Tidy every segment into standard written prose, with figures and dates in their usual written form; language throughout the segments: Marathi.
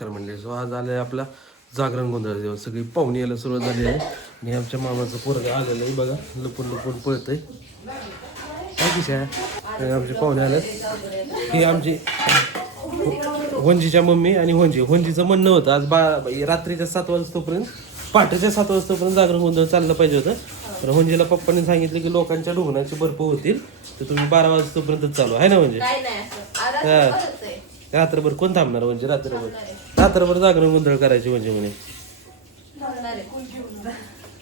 नमस्कार मंडळी. सो आज आले आपला जागरण गोंधळ दिवस. सगळी पाहुणी यायला सुरुवात झाली आहे आणि आमच्या मामाचं पोरगं आलेलं आहे बघा, लपून लपून पळतंय. काय किशा आहे आमचे पाहुणे आले. ही आमची वंजीच्या मम्मी आणि वंजीचं म्हणणं होतं आज रात्रीच्या 7 वाजतापर्यंत, पहाटेच्या 7 वाजतापर्यंत जागरण गोंधळ चाललं पाहिजे होतं. तर वंजीला पप्पांनी सांगितलं की लोकांच्या ढुंगणाचे बर्फ होतील तर तुम्ही 12 वाजतापर्यंत चालू आहे ना. म्हणजे रात्रभर कोण थांबणार म्हणजे रात्रभर जागरण गोंधळ करायची म्हणजे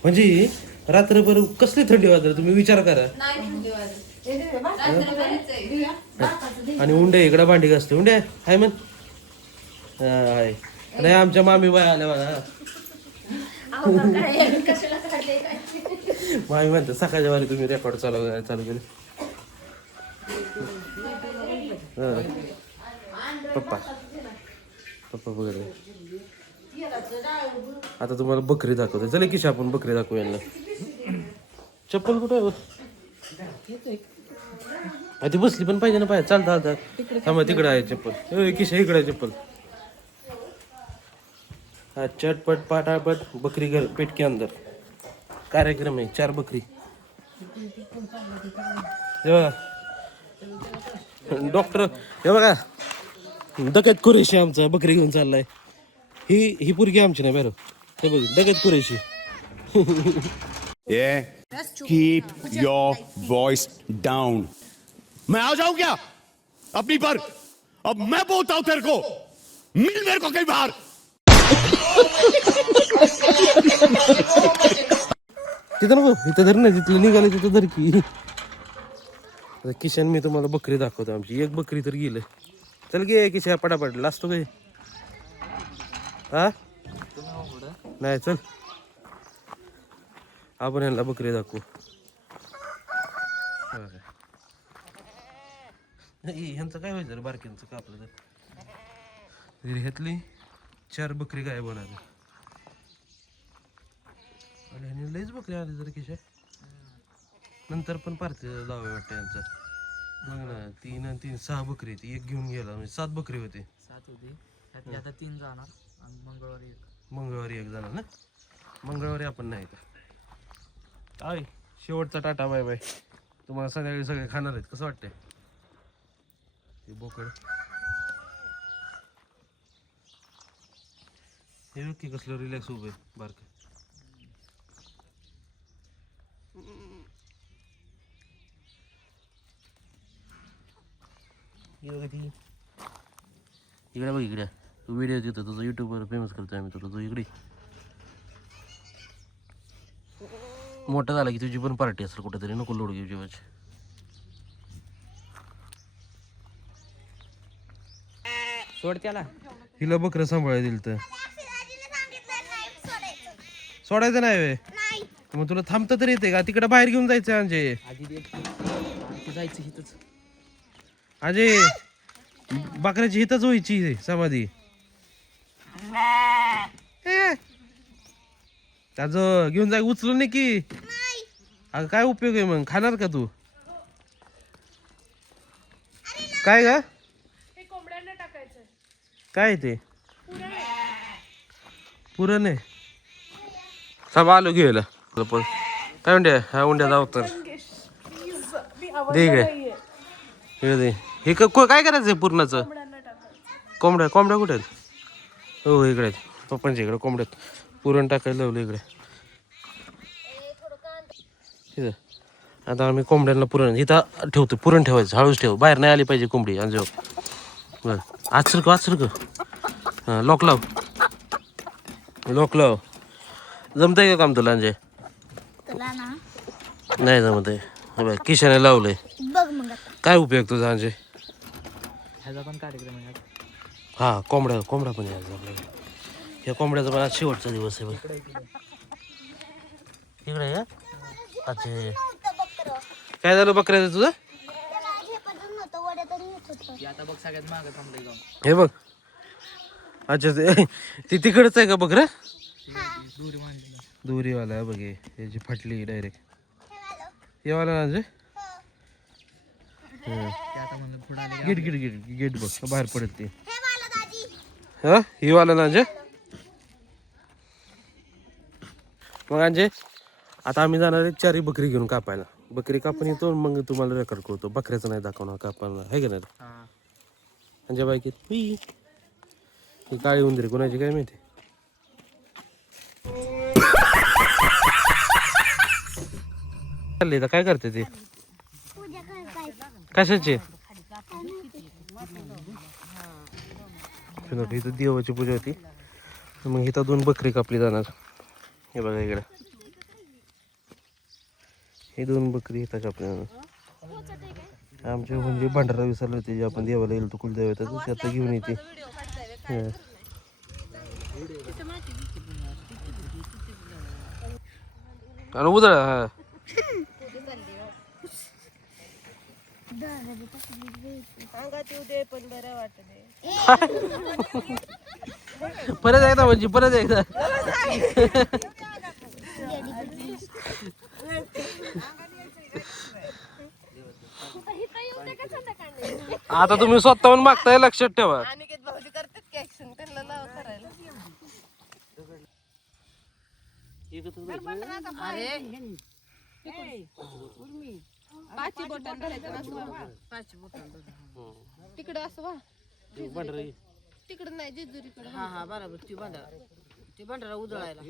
म्हणजे रात्रभर कसली थंडी वाजत तुम्ही विचार करा. आणि उंडे इकडे भांडी घासते. उंडे हाय म्हण हाय नाही आमच्या मामी बाय आल्या मला. मामी म्हणते सकाळच्या वारी तुम्ही रेकॉर्ड चालू केले. पप्पा वगैरे आता तुम्हाला बकरी दाखवते. चला किशा आपण बकरी दाखवू यांना. चप्पल कुठे ती बसली पण पाहिजे ना पाहिजे. चालता थांबा तिकडे आहे चप्पल. किशा इकडे आहे चप्पल. हा चटपट पाटापट बकरी घर पेट के अंदर कार्यक्रम आहे. 4 बकरी डॉक्टर हे बघा डकैत कुरेशी आमचा बकरी घेऊन चाललाय. ही पुरगी आमची नाही बरं. हे बघ डकैत Qureshi. Keep your voice down. मैं आ जाऊं क्या अपनी पर? अब मैं बोलता हूं तेरे को, मिल मेरे को कहीं बाहर. तिथं नको इथं धर ना, जिथलं निघालं तिथं धर की. किशन मी तुम्हाला बकरी दाखवतो. आमची एक बकरी तर गेलं. चल गे किशा पटापट लाजतो काय हा नाही. चल आपण यांना बकरी दाखवू. ह्यांचं काय व्हायचं बारक्यांचं का आपलं तर ह्यातली 4 बकरी गायब होणार आणि ह्याने लईच बकरी आली जर किशा. नंतर पण पार्टी जावं वाटतं यांचं. बघ ना 3 आणि 3 6 बकरी होती. एक घेऊन गेला म्हणजे 7 बकरी होते. 7 होते त्यातले आता 3 जाणार आणि मंगळवारी एक जाणार ना. मंगळवारी आपण नाही का काय. शेवटचा टाटा बाय बाय. तुम्हाला संध्याकाळी सगळे खाणार आहेत. कसं वाटतंय ते बोकड. हे नक्की कसलं रिलॅक्स उभं आहे बारक. इकडे बघ इकडे तू व्हिडिओ देतो तुझं युट्यूबवर फेमस करतोय आम्ही तुझं इकडे. मोठा झाला की तुझी पण पार्टी असेल कुठेतरी. नको लोड घेऊ जेवायची. सोड त्याला. हिला बकरं सांभाळायला दिलं तर सोडायचं नाही वे. मग तुला थांबता तरी येते का? तिकडे बाहेर घेऊन जायचं अजय. जायचं हिथंच अजय बकऱ्याची हिथंच व्हायची समाधी. त्याचं घेऊन जाय उचलून नाही की. अगं काय उपयोग आहे मग? खाणार का तू? काय ग काय ते पुरण आहे. सब आलो घ्यायला पण काय म्हणते हा उंड्या जाऊ तर दे इकडे. हे काय करायचंय पुरणाचं? कोंबड्या कुठे आहेत? हो इकडे आहेत पप्पांच्या इकडे कोंबड्यात. पुरण टाकायला लावलं इकडे. आता आम्ही कोंबड्यांना पुरण इथं ठेवतो. पुरण ठेवायचं हळूच ठेव. बाहेर नाही आली पाहिजे कोंबडी. आणि बरं आचर हां लॉक लाव जमतंय का काम तुला अंजय? नाही जमत आहे. किशाने लावलंय. काय उपयोग तुझा अंजय? ह्याचा पण कार्यक्रम आहे. हा कोंबडा पण यायचा आपल्याला. ह्या कोंबड्याचा पण आज शेवटचा दिवस आहे बघ. इकडे आहे का? अच्छा काय झालं बकऱ्याचं तुझं? आता बघ सगळ्यात मागं थांबलंय जाऊन. हे बघ अच्छा ते तिकडच आहे का बकरं? दोरीवाला बघ याची फाटली डायरेक्ट. येवाला अंजय गेट बघ बाहेर पडत ते. हा ही वाला ना अंजे मग अंजे आता आम्ही जाणार आहे 4 बकरी घेऊन कापायला. बकरी कापून येतो मग तुम्हाला रेकॉर्ड करतो. बकऱ्याचं नाही दाखवणार कापायला आहे का नाही अंजे बाईक ही काळी उंदरी कोणाची काय माहिती. चालले तर काय करते ते कशाचे इथं देवाची पूजा होती मग इथं 2 बकरी कापली जाणार. हे बघा इकडे हे 2 बकरी इथं कापली जाणार. आमच्या म्हणजे भांडारा विसरले होते जे आपण देवाला येईल तो कुलदेव येतात ते आता घेऊन येते. आणि उदळ हा परत एकदा म्हणजे परत एकदा आता तुम्ही स्वतःहून मागताय लक्षात ठेवा. तिकडं असं वा तिकडं नाही जेजुरीकडं. हा हा बरोबर ती भांडारा उजळायला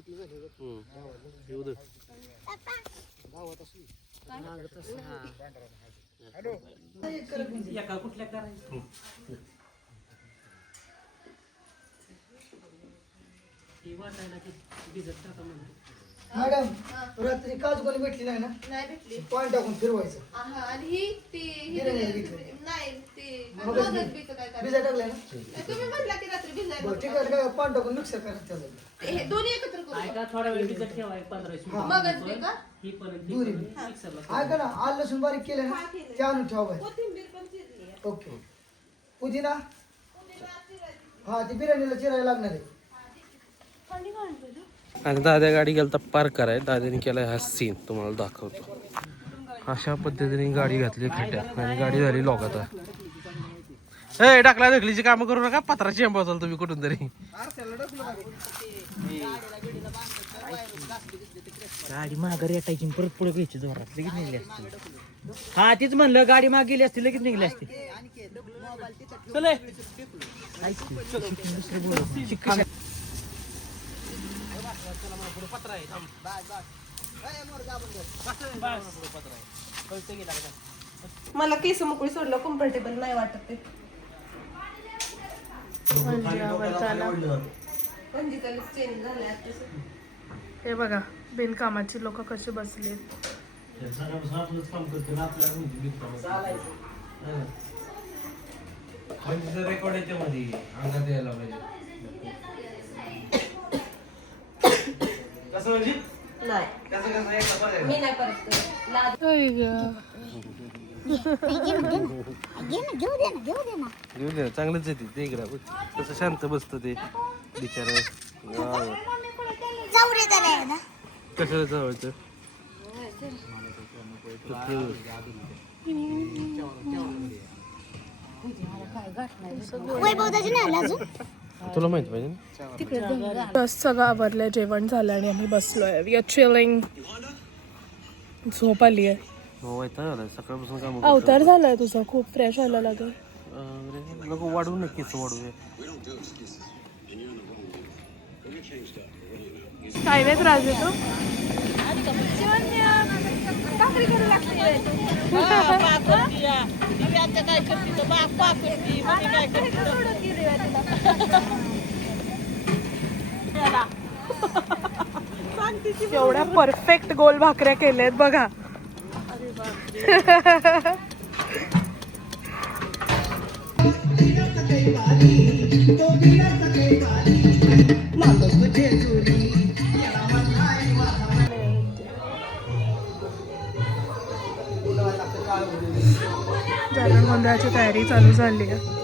मॅडम रात्री काजू कोणी भेटली नाही ना नाही भेटली. पॉईंट टाकून फिरवायचं. आणि ही ती नाही ती भिजा टाकलाय ना तुम्ही म्हणला की रात्री भिजायला बरं ठीक आहे काय पॉईंट टाकून मिक्सर करायचं त्याचं हे दोन्ही एकत्र करू थोडा वेळ भिजत ठेवाय 15-20 मिनिट. मगच बी का ही पण दुरी ऐका ना आलं लसूण बारीक केलं ना ते आणून ठेवायचं. कोथिंबीर पण चिरली आहे. ओके पुदिना हा ती बिर्याणीला चिरायला लागणार आहे. आणि दादा गाडी गेला पार्क कराय. दादाने केलाय हा सीन तुम्हाला दाखवतो. अशा पद्धतीने गाडी घातली खड्ड्यात आणि गाडी झाली लोकात. ए टाकला ढकलीची कामं करू नका. पत्राची आंबा असाल तुम्ही कुठून तरी. गाडी माघारी येटायची परत पुढे घ्यायची जोरात लगेच निघली असती. हा तीच म्हणलं गाडी मागे गेली असती लगेच निघली असती. चले मला केस मोकळी सोडलं कम्फर्टेबल नाही वाटत ते. चेंज झाले हे बघा बिनकामाची लोक कशी बसली. नाही मी नाही करत. घेऊ दे चांगलंच येते ते इकडं तसं शांत बसतं ते बिचार. कशाला जावायचं तुला माहित पाहिजे ना. बस सगळं आवरलंय जेवण झालं आणि आम्ही बसलोय. We are chilling. झोप आली आहे. हो झालं सकाळपासून काम अवतार झालाय तुझा खूप फ्रेश व्हायला लागेल. नको वाढवू नक्कीच वाढवूया. काय नाही त्रास देतो. एवढ्या परफेक्ट गोल भाकऱ्या केल्यात बघा. जागरण गोंधळाची तयारी चालू झाली आहे.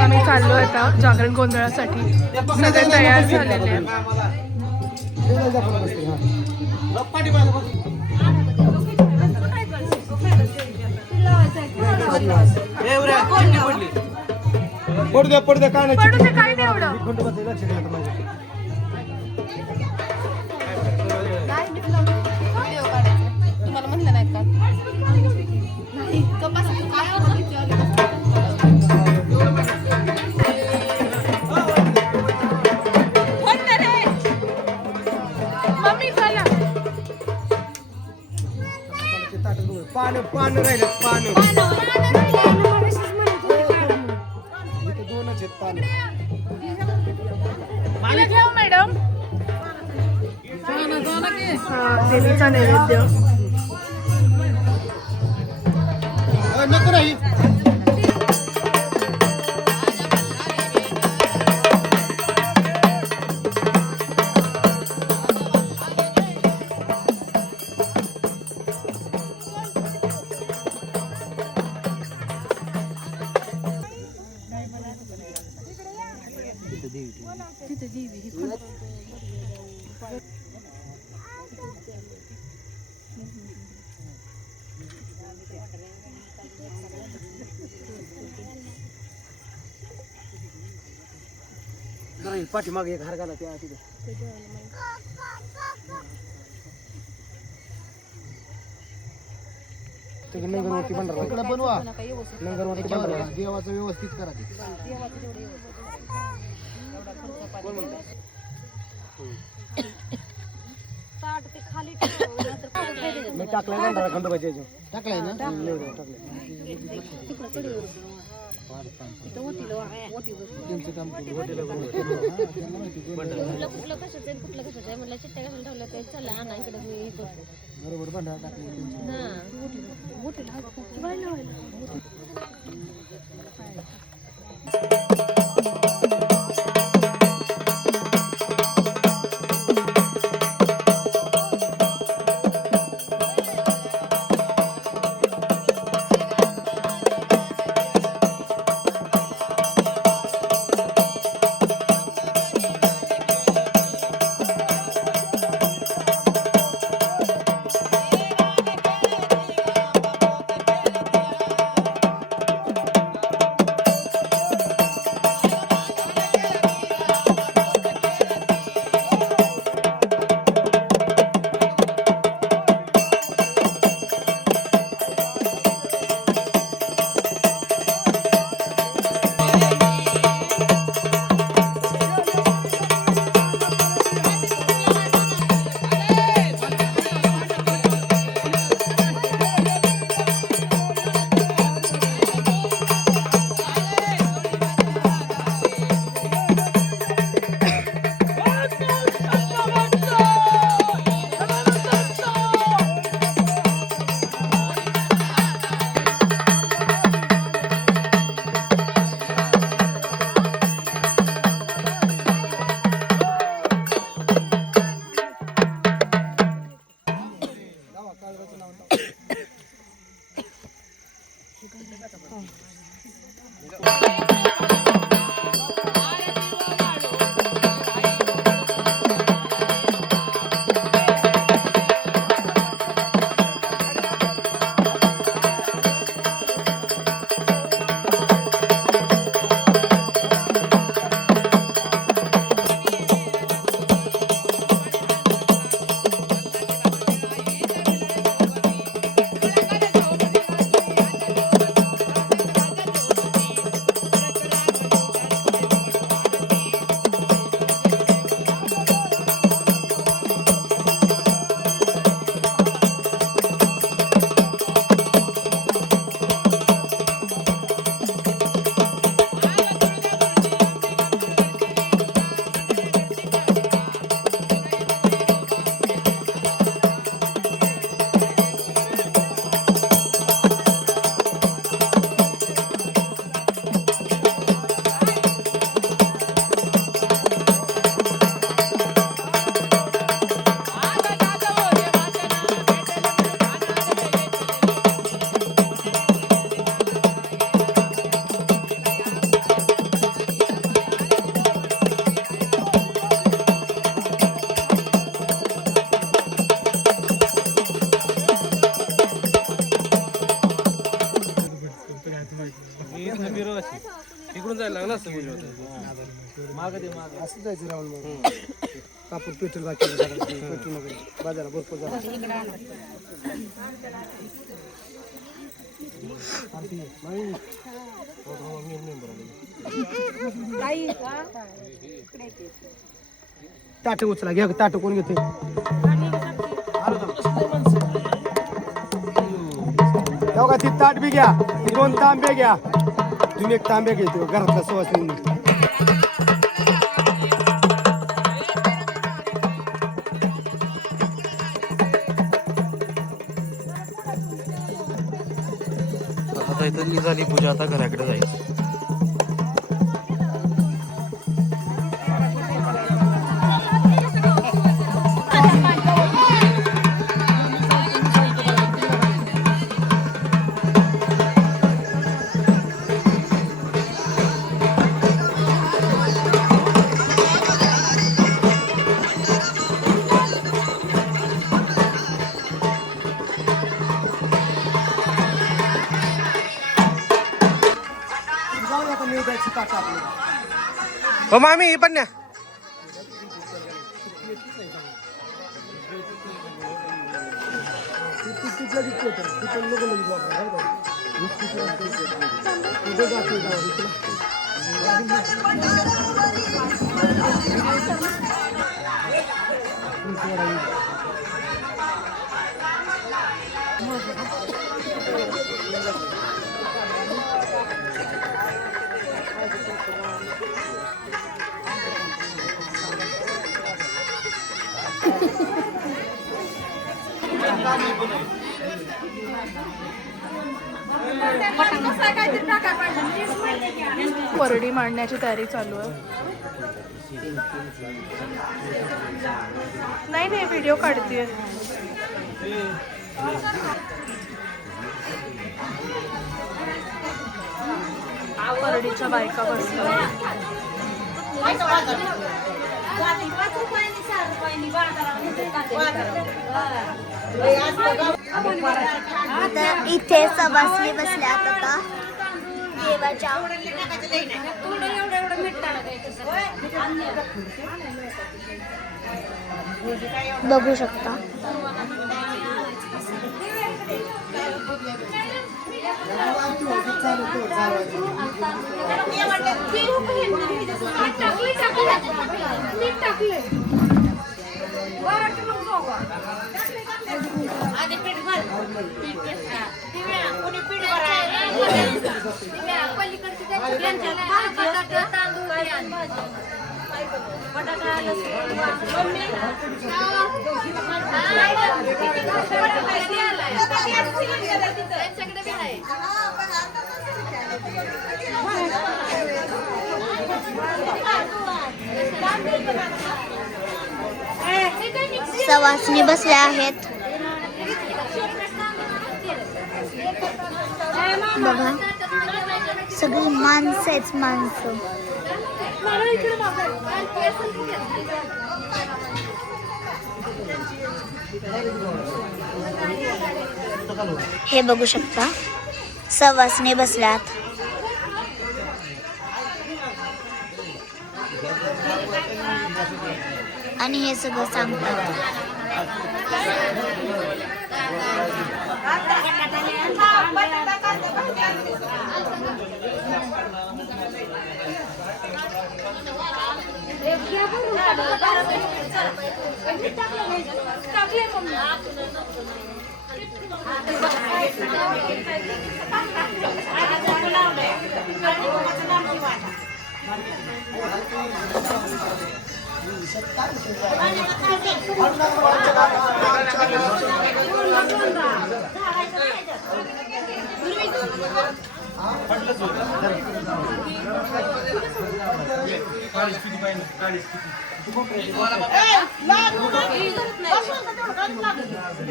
आम्ही चाललो आता जागरण गोंधळासाठी. सगळे तयार झालेले आहेत. पडू द्या काय नाही पडू दे काय नाही एवढं. खंडोबाचं लक्ष द्या आता माझ्या. नाही मी तुला व्हिडिओ काढायचा तुम्हाला म्हणलं नाही का नाही कपास काय मम्मी चला. पान राहिले पान इथे दोनच आहेत पान. मला ठेव मॅडम. देवीचा नैवेद्य. नको नाही पाठीमागे एक हार घाला त्या तिथे. नगरवरती भंडारा बनवा. नगरवरती भंडारा देवाचं व्यवस्थित करा ते. मी टाकलाय भंडारा खंडोबाच्या ह्याच्यावर. टाकलाय ना टाकलाय. त्यांचं काम करू. कुठलं कशाचं कुठलं कशाचं आहे म्हटलं चिट्ट्या कशाला ठेवलं ते चला आणा इकडे हे करतो बरोबर भंडारा टाकले. इकडून जायला लागला असतं असं जायचं राहून मग कापूर पेट्रोल बाकी पेट्रोल नको बाजारा भरपूर झाला ताट उचला घ्या ताट कोण घेते का ती ताट बी घ्या ती 2 तांबे घ्या तुम्ही 1 तांबे घेतो घरातला सुवास म्हणून आता इथं झाली पूजा आता घराकडे जायचं हो मामी ही पण न्या परडी मांडण्याची तयारी चालू आहे. नाही नाही व्हिडिओ काढतेय. परडीच्या बायका बसल्या. आता इथे सवासणी बसल्यात आता देवाच्या. बघू शकता सवासणी बसल्या आहेत बघा. सगळी माणसंच माणसं. हे बघू शकता सवासणी बसल्यात. आणि हे सगळं सांगतात.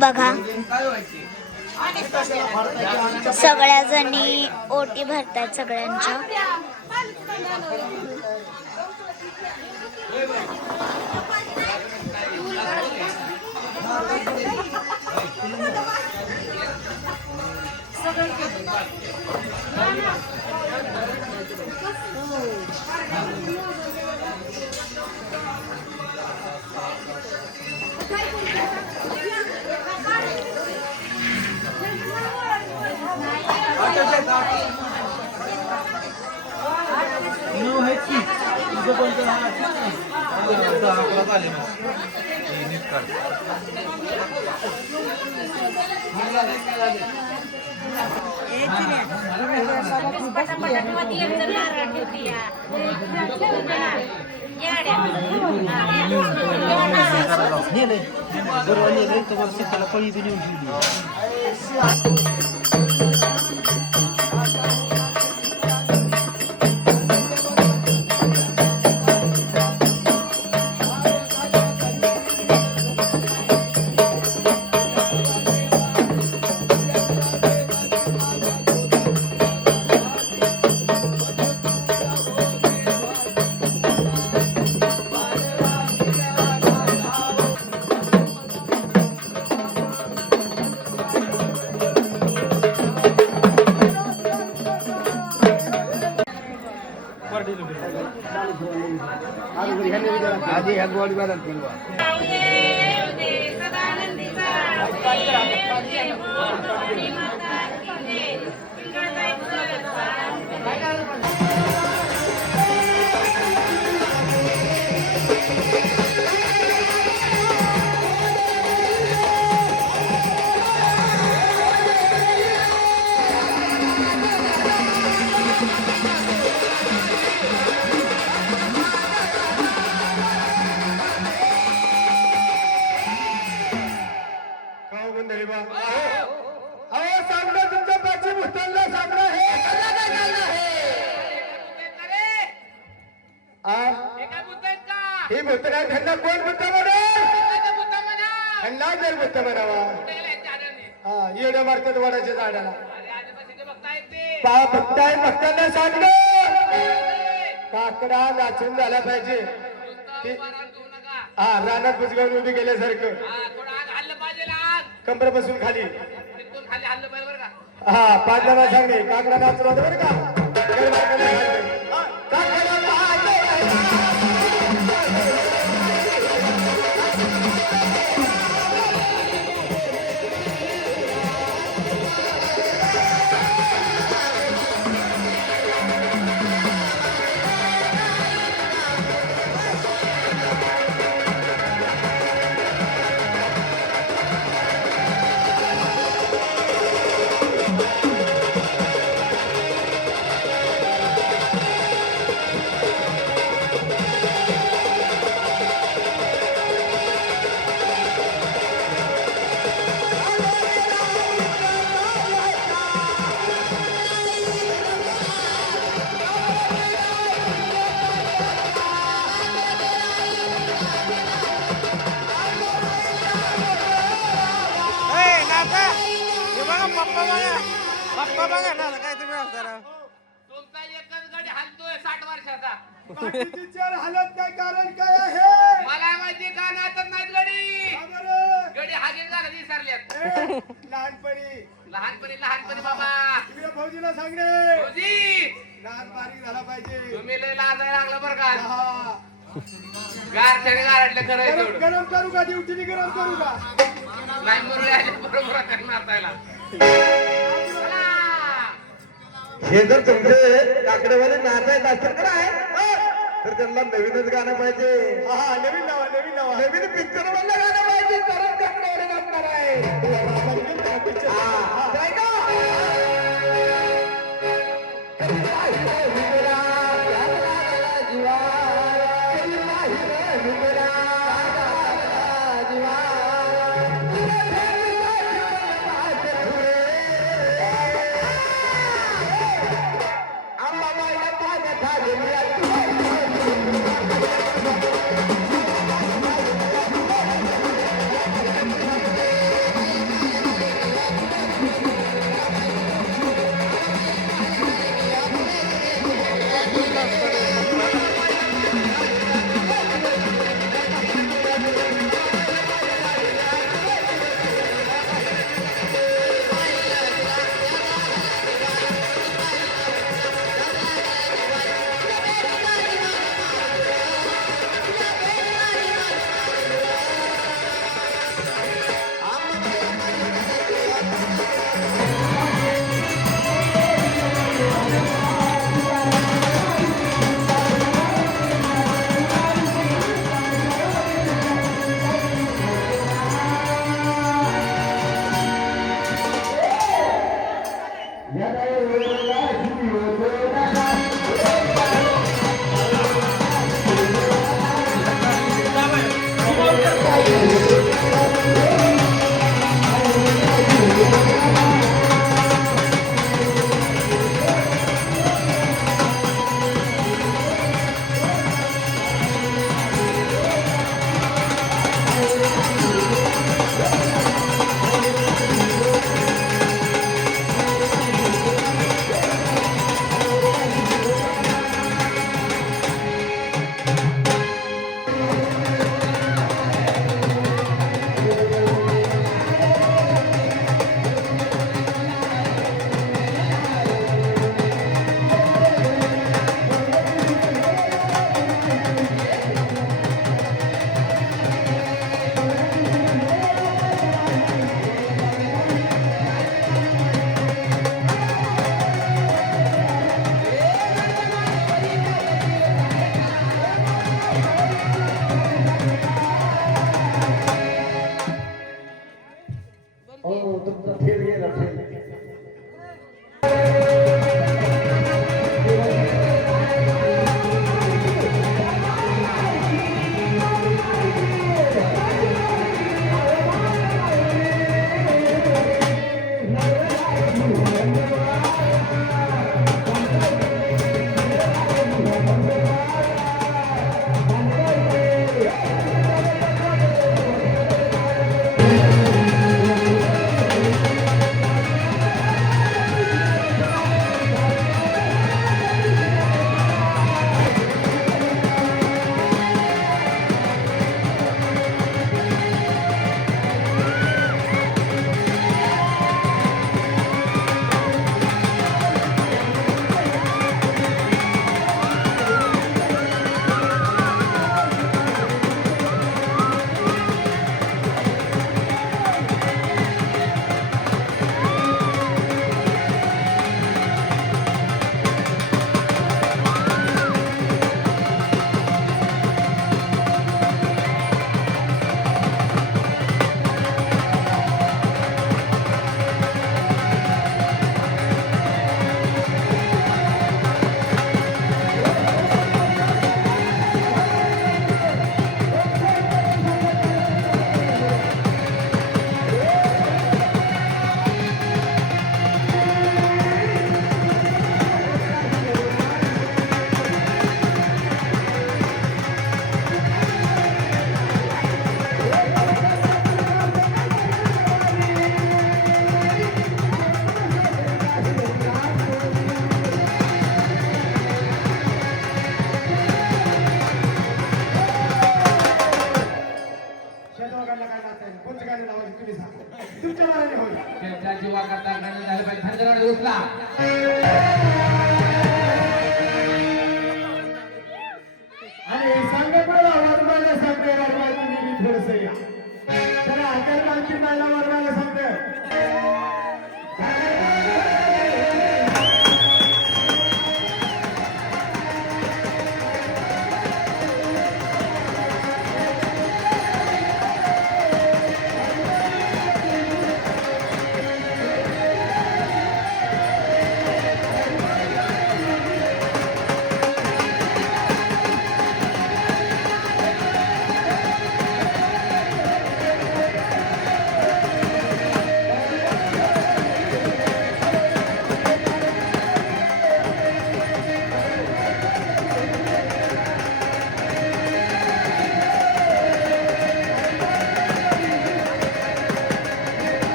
बघा सगळ्या जणी ओटी भरतात सगळ्यांच्या. आधी ह्या गोडी बाजार हे भूत काय त्यांना कोण बुद्ध त्यांना जर बुद्ध म्हणावा हा येडं मारतात वडाच्या झाडाला बघताय भक्तांना सांगणं काकडा नाचून झाला पाहिजे हा रानात बुजगावून उभी गेल्यासारखं कंबर बसून खाली हा पांढरा सांगणे काकडा नाचून होता बरं का पप्पा बघा ना काय तुम्ही तुमचा एकच गडी हलतोय 60 वर्षाचा हालत काय कारण काय आहे मला माहिती का नाचत नाहीत गडी गडी हागेल झाला विसरल्यात लहानपणी बाबा तिकडे फौजीला सांगणे फौजी लहान बारीक झाला पाहिजे तुम्ही लय लाजायला लागला बरं का गारठ्याने गारटलं करायचं गरम करू का ड्युटीने गरम करू का नाही मुरळे आले बरोबर नाचायला हे जर तुमचे काकडेवाले नाचायचं असेल तर आहे तर त्यांना नवीनच गाणं पाहिजे हा नवीन नावा नवीन पिक्चर मधलं गाणं पाहिजे तरच काकडेवाले नाचणार आहे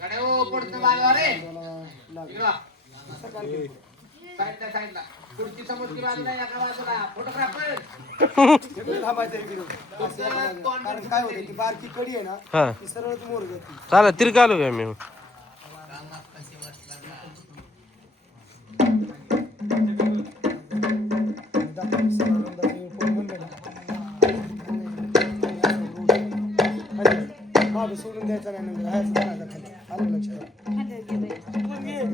गाड्या हो पुढचं बाजूला रे इकडं. साईडला खुर्ची समोरची बाजूला एका बाजूला फोटोग्राफर काय होतं ती बारकी कडी आहे ना हा ती सरळ मोर जाते. चालेल तिरका आलो काय मी मागं सोडून द्यायचा नाही नंतर हायच करायचा खाली आलं लक्षात म्हणलं मी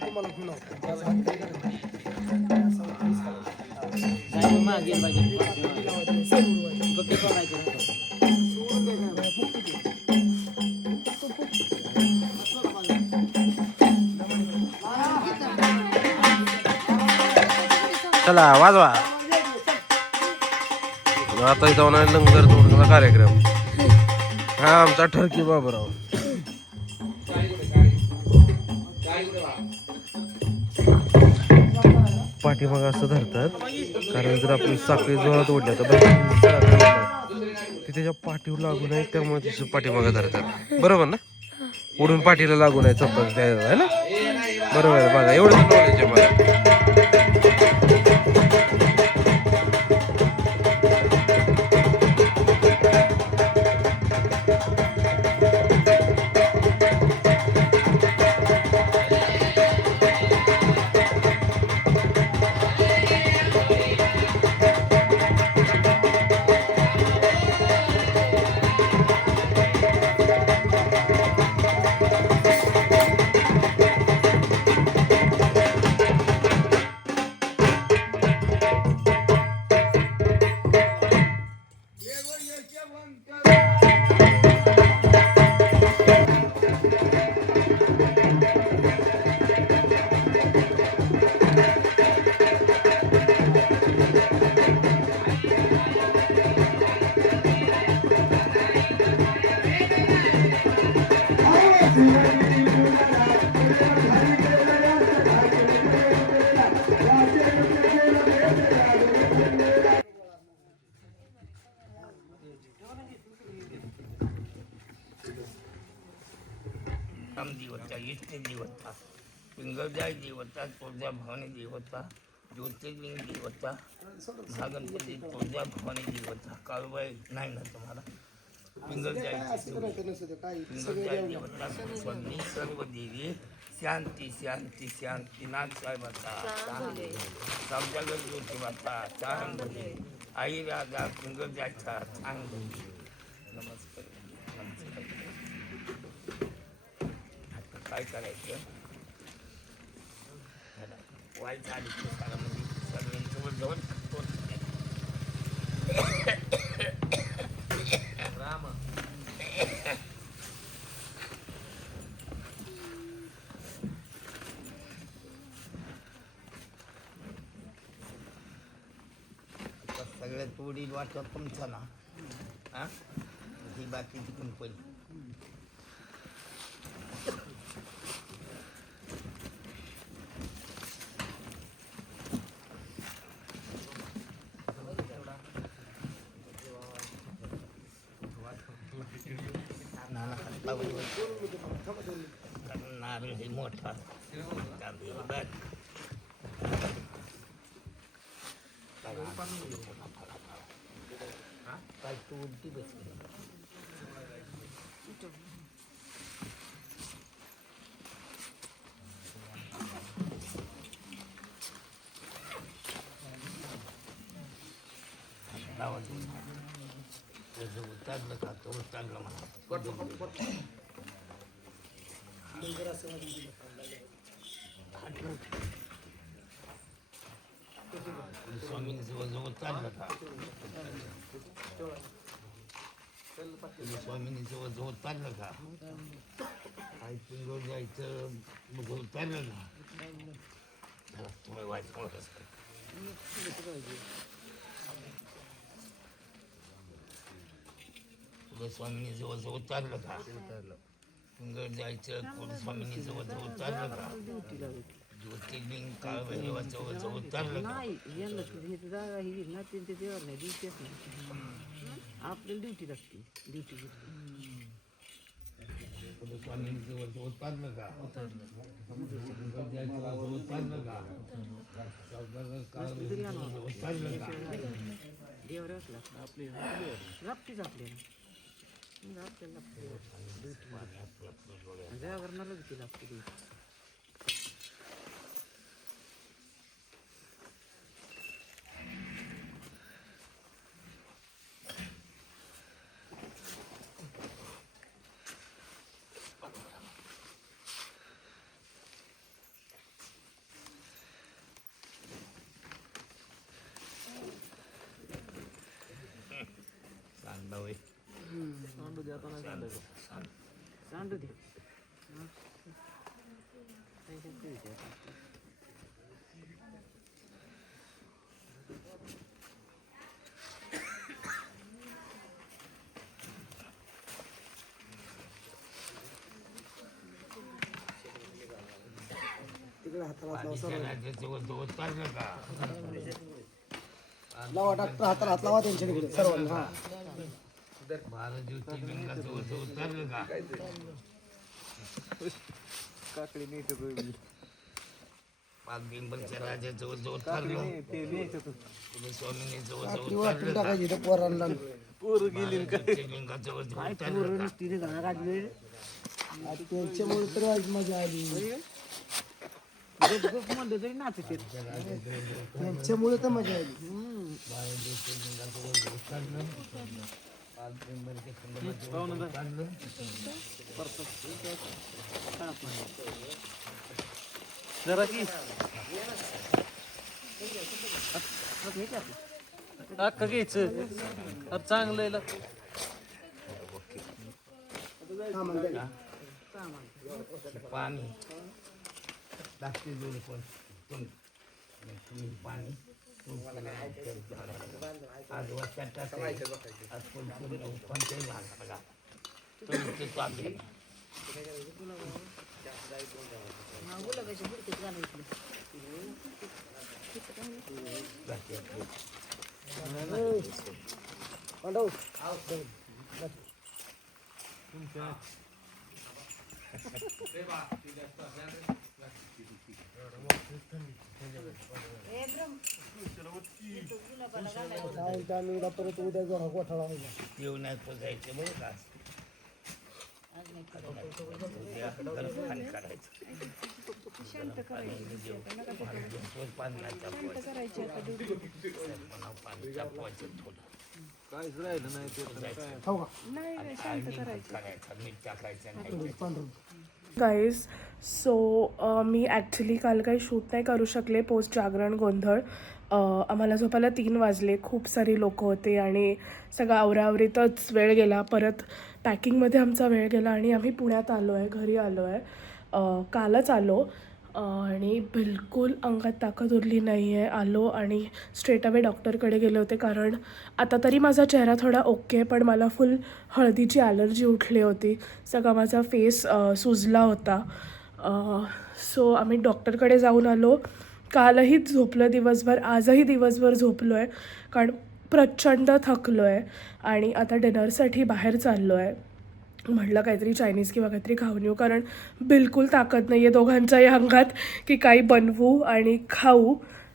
तुम्हाला खुणाव मागे चला वाजवा आता जाऊन आहे लंगर तोडण्याचा कार्यक्रम हा आमचा ठरकी बाबूराव पाठीमाग असं धरतात कारण जर आपण साखळी जोरात ओढल्या तर ती त्याच्या पाठीवर लागू नये त्यामुळे तिचं पाठीमागं धरतात बरोबर ना उडून पाठीला लागू नये चप्पल आहे ना बरोबर आहे बघा एवढं नॉलेज आहे मला देवता इष्ट देवता पिंगळजाई देवता तुळजा भवानी देवता ज्योतिर्लिंग देवता महागणपती तुळजा भवानी देवता काळूबाई नाही ना तुम्हाला पिंगळजाई देवता सर्वांनी सर्व देवी शांती शांती शांती नाथसाहेबाचा समजागर ज्योतिबाचा चांगली आई राजा पिंगळजाईचा चांगली नमस्कार नमस्कार काय करायचं वाईट आली पुस्तकामध्ये सगळ्यांसोबत जाऊन राम सगळ्यात तोडील वाटत तुमचा ना हा ही बाकीची कंपनी नारळ हे मोठा काय तू उलटी बसली उतरलं का तो उतरलं म्हणा स्वामींनी जवळजवळ चाललं का स्वामींनी जवळजवळ चाललं का काही पिंगळ जायचं मग चाललं ना तुम्ही वाईट स्वामींनी जवळ उतारलं का गड जायचं स्वामींनी जवळ उतारलं का ज्योतिर्लिंग काळभैरवा जवळ उतारलं का आपल्याला ड्युटी लागते ड्युटी स्वामींनी जवळ उतारलं का गड जायचं उतारलं का उतारलं का देवराच लागतं आपले लागतेच आपल्याला आपल्याला जागरणाला ती लागते सांडा होय सांडू दे आता सांडू दे जवळ उतारलं का बारा ज्योतिर्लिंगा जवळ उतारलं का पाचबिंबांच्या राजा जवळ उतारलं तुम्ही स्वामींनी जवळ उतारलं ज्योतिर्लिंगा जवळ उतारलं त्यांच्यामुळे तर आज मजा आली म्हणलं तरी नाचते त्यांच्यामुळे तर मजा आली जरा की अख्खा घ्यायचं चांगलं आहे पाणी लागते जोड पण तुम्ही पाणी आज वर्षात टाकायचं आज कोणत्याही भागाला तुम्ही टाकले परत उद्या जाऊ गोठाळा जेवणात जायचं बरं का पाणी काढायचं पाणी तापवायचं थोडं काहीच राहिलं नाही करायचं मीठ टाकायचं गाईज सो मी ॲक्च्युली काल काही शूट नाही करू शकले पोस्ट जागरण गोंधळ आम्हाला झोपायला 3 वाजले. खूप सारी लोक होते आणि सगळं आवरावरीतच वेळ गेला. परत पॅकिंगमध्ये आमचा वेळ गेला आणि आम्ही पुण्यात आलो आहे, घरी आलो आहे. कालच आलो आणि बिलकुल अंगात ताकद उरली नाही आहे. आलो आणि स्ट्रेट अवे डॉक्टरकडे गेले होते कारण आता तरी माझा चेहरा थोडा ओके, पण मला फुल हळदीची ॲलर्जी उठली होती. सगळा माझा फेस सुजला होता. सो आम्ही डॉक्टरकडे जाऊन आलो. कालही झोपलं दिवसभर, आजही दिवसभर झोपलो आहे कारण प्रचंड थकलो आहे. आणि आता डिनरसाठी बाहेर चाललो आहे. म्हटलं काहीतरी चायनीज किंवा काहीतरी खाऊन येऊ कारण बिलकुल ताकद नाही आहे दोघांच्याही अंगात की काही बनवू आणि खाऊ.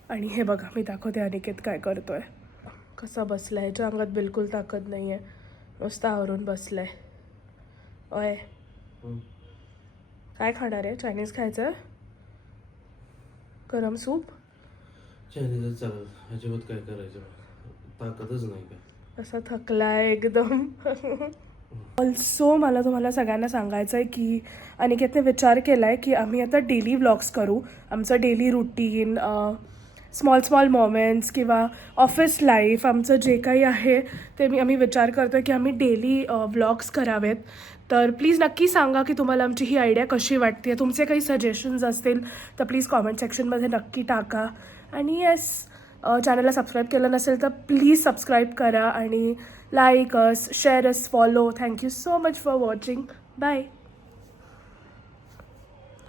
आणि हे बघा मी दाखवते अनिकेत काय करतो आहे, कसा बसला आहे. ह्याच्या अंगात बिलकुल ताकद नाही आहे, नुसतं आवरून बसलं आहे. ओय काय खाणार आहे? चायनीज खायचं आहे? गरम सूप? चायनीजच चालेल, अजिबात काय करायचं ताकदच नाही काय. असा थकला आहे एकदम. ऑल्सो मला तुम्हाला सगळ्यांना सांगायचं आहे की अनिकेतने विचार केला आहे की आम्ही आता डेली व्लॉग्स करू. आमचं डेली रुटीन, स्मॉल मोमेंट्स किंवा ऑफिस लाईफ, आमचं जे काही आहे ते आम्ही विचार करतो आहे की आम्ही डेली व्लॉग्स करावेत. तर प्लीज नक्की सांगा की तुम्हाला आमची ही आयडिया कशी वाटते. तुमचे काही सजेशन्स असतील तर प्लीज कॉमेंट सेक्शनमध्ये नक्की टाका. आणि येस, चॅनलला सबस्क्राईब केलं नसेल तर प्लीज सबस्क्राईब करा आणि लाईक अस शेअर अस follow. Thank you so much for watching. Bye.